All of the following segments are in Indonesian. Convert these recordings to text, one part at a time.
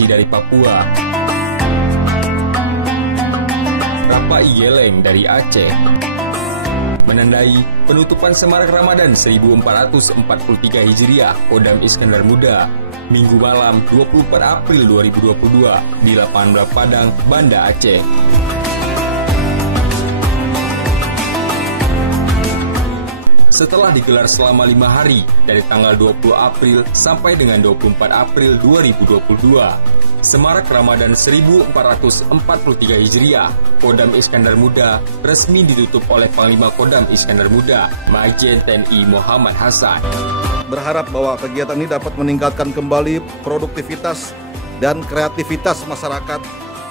suci dari Papua. Rapai Yeleng dari Aceh menandai penutupan Semarak Ramadan 1443 Hijriah Kodam Iskandar Muda Minggu malam 24 April 2022 di Lapangan Blak Padang, Banda Aceh. Setelah digelar selama 5 hari dari tanggal 20 April sampai dengan 24 April 2022, Semarak Ramadan 1443 Hijriah Kodam Iskandar Muda resmi ditutup oleh Panglima Kodam Iskandar Muda Majen TNI Muhammad Hasan. Berharap bahwa kegiatan ini dapat meningkatkan kembali produktivitas dan kreativitas masyarakat,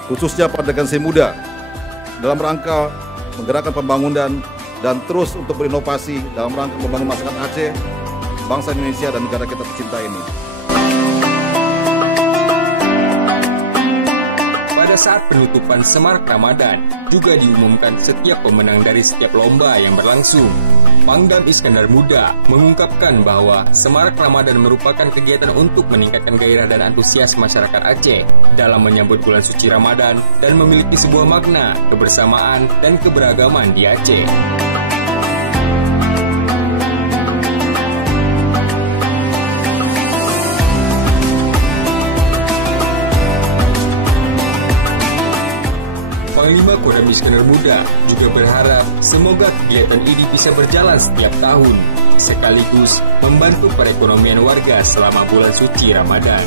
khususnya pada generasi muda, dalam rangka menggerakkan pembangunan dan terus untuk berinovasi dalam rangka membangun masyarakat Aceh, bangsa Indonesia dan negara kita tercinta ini. Pada saat penutupan Semarak Ramadan, juga diumumkan setiap pemenang dari setiap lomba yang berlangsung. Pangdam Iskandar Muda mengungkapkan bahwa Semarak Ramadan merupakan kegiatan untuk meningkatkan gairah dan antusias masyarakat Aceh dalam menyambut bulan suci Ramadan dan memiliki sebuah makna, kebersamaan, dan keberagaman di Aceh. Panglima Kodam Iskandar Muda juga berharap semoga kegiatan ini bisa berjalan setiap tahun, sekaligus membantu perekonomian warga selama bulan suci Ramadan.